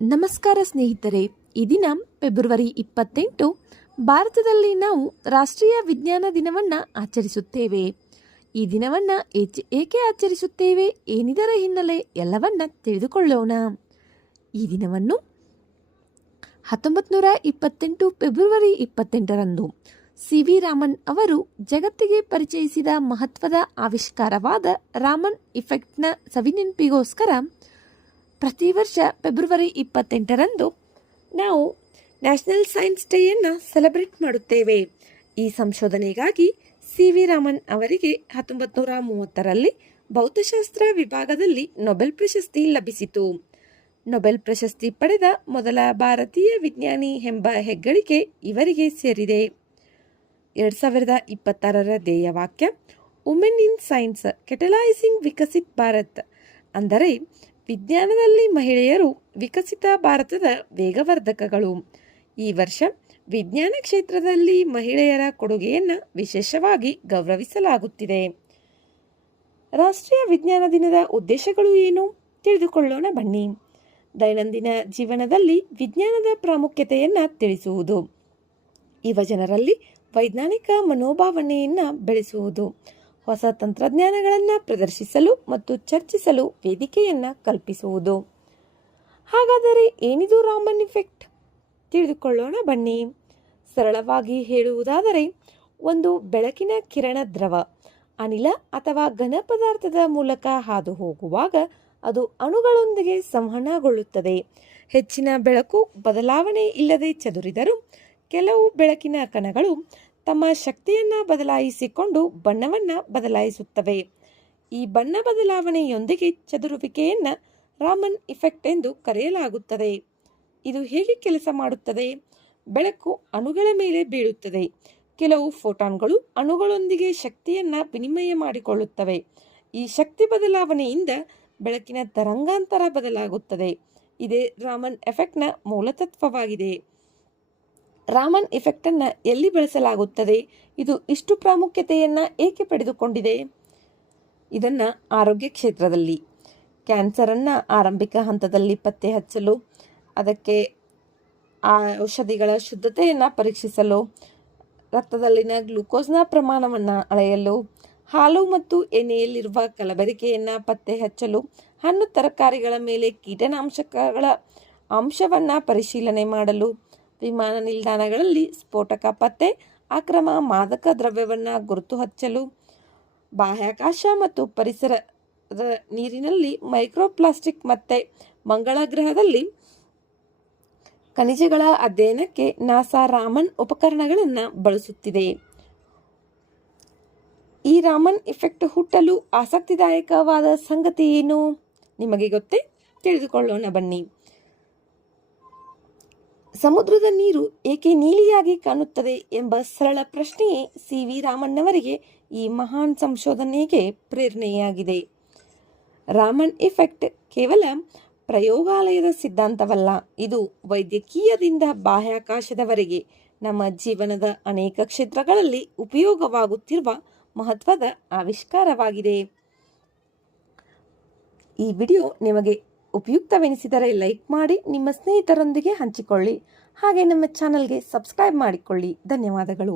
ನಮಸ್ಕಾರ ಸ್ನೇಹಿತರೆ, ಈ ದಿನ ಫೆಬ್ರವರಿ 28 ಭಾರತದಲ್ಲಿ ನಾವು ರಾಷ್ಟ್ರೀಯ ವಿಜ್ಞಾನ ದಿನವನ್ನು ಆಚರಿಸುತ್ತೇವೆ. ಈ ದಿನವನ್ನು ಏಕೆ ಆಚರಿಸುತ್ತೇವೆ, ಏನಿದರ ಹಿನ್ನೆಲೆ ಎಲ್ಲವನ್ನ ತಿಳಿದುಕೊಳ್ಳೋಣ. ಈ ದಿನವನ್ನು 1928 ಫೆಬ್ರವರಿ 28ರಂದು ಸಿ.ವಿ. ರಾಮನ್ ಅವರು ಜಗತ್ತಿಗೆ ಪರಿಚಯಿಸಿದ ಮಹತ್ವದ ಆವಿಷ್ಕಾರವಾದ ರಾಮನ್ ಇಫೆಕ್ಟ್ನ ಸವಿನೆನಪಿಗೋಸ್ಕರ ಪ್ರತಿ ವರ್ಷ ಫೆಬ್ರವರಿ 28ರಂದು ನಾವು ನ್ಯಾಷನಲ್ ಸೈನ್ಸ್ ಡೇಯನ್ನು ಸೆಲೆಬ್ರೇಟ್ ಮಾಡುತ್ತೇವೆ. ಈ ಸಂಶೋಧನೆಗಾಗಿ ಸಿ.ವಿ. ರಾಮನ್ ಅವರಿಗೆ 1930ರಲ್ಲಿ ಭೌತಶಾಸ್ತ್ರ ವಿಭಾಗದಲ್ಲಿ ನೊಬೆಲ್ ಪ್ರಶಸ್ತಿ ಲಭಿಸಿತು. ನೊಬೆಲ್ ಪ್ರಶಸ್ತಿ ಪಡೆದ ಮೊದಲ ಭಾರತೀಯ ವಿಜ್ಞಾನಿ ಎಂಬ ಹೆಗ್ಗಳಿಕೆ ಇವರಿಗೆ ಸೇರಿದೆ. 2026ರ ಧ್ಯೇಯವಾಕ್ಯ women in science catalysing Viksit Bharat, ಅಂದರೆ ವಿಜ್ಞಾನದಲ್ಲಿ ಮಹಿಳೆಯರು ವಿಕಸಿತ ಭಾರತದ ವೇಗವರ್ಧಕಗಳು. ಈ ವರ್ಷ ವಿಜ್ಞಾನ ಕ್ಷೇತ್ರದಲ್ಲಿ ಮಹಿಳೆಯರ ಕೊಡುಗೆಯನ್ನು ವಿಶೇಷವಾಗಿ ಗೌರವಿಸಲಾಗುತ್ತಿದೆ. ರಾಷ್ಟ್ರೀಯ ವಿಜ್ಞಾನ ದಿನದ ಉದ್ದೇಶಗಳು ಏನು ತಿಳಿದುಕೊಳ್ಳೋಣ ಬನ್ನಿ. ದೈನಂದಿನ ಜೀವನದಲ್ಲಿ ವಿಜ್ಞಾನದ ಪ್ರಾಮುಖ್ಯತೆಯನ್ನು ತಿಳಿಸುವುದು, ಯುವ ಜನರಲ್ಲಿ ವೈಜ್ಞಾನಿಕ ಮನೋಭಾವನೆಯನ್ನು ಬೆಳೆಸುವುದು, ಹೊಸ ತಂತ್ರಜ್ಞಾನಗಳನ್ನು ಪ್ರದರ್ಶಿಸಲು ಮತ್ತು ಚರ್ಚಿಸಲು ವೇದಿಕೆಯನ್ನು ಕಲ್ಪಿಸುವುದು. ಹಾಗಾದರೆ ಏನಿದು ರಾಮನ್ ಇಫೆಕ್ಟ್ ತಿಳಿದುಕೊಳ್ಳೋಣ ಬನ್ನಿ. ಸರಳವಾಗಿ ಹೇಳುವುದಾದರೆ, ಒಂದು ಬೆಳಕಿನ ಕಿರಣ ದ್ರವ, ಅನಿಲ ಅಥವಾ ಘನ ಪದಾರ್ಥದ ಮೂಲಕ ಹಾದು ಹೋಗುವಾಗ ಅದು ಅಣುಗಳೊಂದಿಗೆ ಸಂವಹನಗೊಳ್ಳುತ್ತದೆ. ಹೆಚ್ಚಿನ ಬೆಳಕು ಬದಲಾವಣೆ ಇಲ್ಲದೆ ಚದುರಿದರೂ ಕೆಲವು ಬೆಳಕಿನ ಕಣಗಳು ತಮ್ಮ ಶಕ್ತಿಯನ್ನು ಬದಲಾಯಿಸಿಕೊಂಡು ಬಣ್ಣವನ್ನು ಬದಲಾಯಿಸುತ್ತವೆ. ಈ ಬಣ್ಣ ಬದಲಾವಣೆಯೊಂದಿಗೆ ಚದುರುವಿಕೆಯನ್ನು ರಾಮನ್ ಇಫೆಕ್ಟ್ ಎಂದು ಕರೆಯಲಾಗುತ್ತದೆ. ಇದು ಹೇಗೆ ಕೆಲಸ ಮಾಡುತ್ತದೆ? ಬೆಳಕು ಅಣುಗಳ ಮೇಲೆ ಬೀಳುತ್ತದೆ. ಕೆಲವು ಫೋಟಾನ್ಗಳು ಅಣುಗಳೊಂದಿಗೆ ಶಕ್ತಿಯನ್ನು ವಿನಿಮಯ ಮಾಡಿಕೊಳ್ಳುತ್ತವೆ. ಈ ಶಕ್ತಿ ಬದಲಾವಣೆಯಿಂದ ಬೆಳಕಿನ ತರಂಗಾಂತರ ಬದಲಾಗುತ್ತದೆ. ಇದೇ ರಾಮನ್ ಎಫೆಕ್ಟ್ನ ಮೂಲತತ್ವವಾಗಿದೆ. ರಾಮನ್ ಇಫೆಕ್ಟನ್ನು ಎಲ್ಲಿ ಬಳಸಲಾಗುತ್ತದೆ? ಇದು ಇಷ್ಟು ಪ್ರಾಮುಖ್ಯತೆಯನ್ನು ಏಕೆ ಪಡೆದುಕೊಂಡಿದೆ? ಇದನ್ನು ಆರೋಗ್ಯ ಕ್ಷೇತ್ರದಲ್ಲಿ ಕ್ಯಾನ್ಸರನ್ನು ಆರಂಭಿಕ ಹಂತದಲ್ಲಿ ಪತ್ತೆ ಹಚ್ಚಲು, ಅದಕ್ಕೆ ಔಷಧಿಗಳ ಶುದ್ಧತೆಯನ್ನು ಪರೀಕ್ಷಿಸಲು, ರಕ್ತದಲ್ಲಿನ ಗ್ಲೂಕೋಸ್ನ ಪ್ರಮಾಣವನ್ನು ಅಳೆಯಲು, ಹಾಲು ಮತ್ತು ಎಣ್ಣೆಯಲ್ಲಿರುವ ಕಲಬೆರಕೆಯನ್ನು ಪತ್ತೆ ಹಚ್ಚಲು, ಹಣ್ಣು ತರಕಾರಿಗಳ ಮೇಲೆ ಕೀಟನಾಶಕಗಳ ಅಂಶವನ್ನು ಪರಿಶೀಲನೆ ಮಾಡಲು, ವಿಮಾನ ನಿಲ್ದಾಣಗಳಲ್ಲಿ ಸ್ಫೋಟಕ ಪತ್ತೆ, ಅಕ್ರಮ ಮಾದಕ ದ್ರವ್ಯವನ್ನು ಗುರುತು ಹಚ್ಚಲು, ಬಾಹ್ಯಾಕಾಶ ಮತ್ತು ಪರಿಸರದ ನೀರಿನಲ್ಲಿ ಮೈಕ್ರೋಪ್ಲಾಸ್ಟಿಕ್ ಮತ್ತು ಮಂಗಳ ಗ್ರಹದಲ್ಲಿ ಖನಿಜಗಳ ಅಧ್ಯಯನಕ್ಕೆ ನಾಸಾ ರಾಮನ್ ಉಪಕರಣಗಳನ್ನು ಬಳಸುತ್ತಿದೆ. ಈ ರಾಮನ್ ಇಫೆಕ್ಟ್ ಹುಟ್ಟಲು ಆಸಕ್ತಿದಾಯಕವಾದ ಸಂಗತಿ ಏನು? ನಿಮಗೆ ಗೊತ್ತೇ? ತಿಳಿದುಕೊಳ್ಳೋಣ ಬನ್ನಿ. ಸಮುದ್ರದ ನೀರು ಏಕೆ ನೀಲಿಯಾಗಿ ಕಾಣುತ್ತದೆ ಎಂಬ ಸರಳ ಪ್ರಶ್ನೆಯೇ ಸಿ.ವಿ. ರಾಮನ್ ಅವರಿಗೆ ಈ ಮಹಾನ್ ಸಂಶೋಧನೆಗೆ ಪ್ರೇರಣೆಯಾಗಿದೆ. ರಾಮನ್ ಇಫೆಕ್ಟ್ ಕೇವಲ ಪ್ರಯೋಗಾಲಯದ ಸಿದ್ಧಾಂತವಲ್ಲ, ಇದು ವೈದ್ಯಕೀಯದಿಂದ ಬಾಹ್ಯಾಕಾಶದವರೆಗೆ ನಮ್ಮ ಜೀವನದ ಅನೇಕ ಕ್ಷೇತ್ರಗಳಲ್ಲಿ ಉಪಯೋಗವಾಗುತ್ತಿರುವ ಮಹತ್ವದ ಆವಿಷ್ಕಾರವಾಗಿದೆ. ಈ ವಿಡಿಯೋ ನಿಮಗೆ ಉಪಯುಕ್ತವೆನಿಸಿದರೆ ಲೈಕ್ ಮಾಡಿ, ನಿಮ್ಮ ಸ್ನೇಹಿತರೊಂದಿಗೆ ಹಂಚಿಕೊಳ್ಳಿ, ಹಾಗೆ ನಮ್ಮ ಚಾನಲ್ಗೆ ಸಬ್ಸ್ಕ್ರೈಬ್ ಮಾಡಿಕೊಳ್ಳಿ. ಧನ್ಯವಾದಗಳು.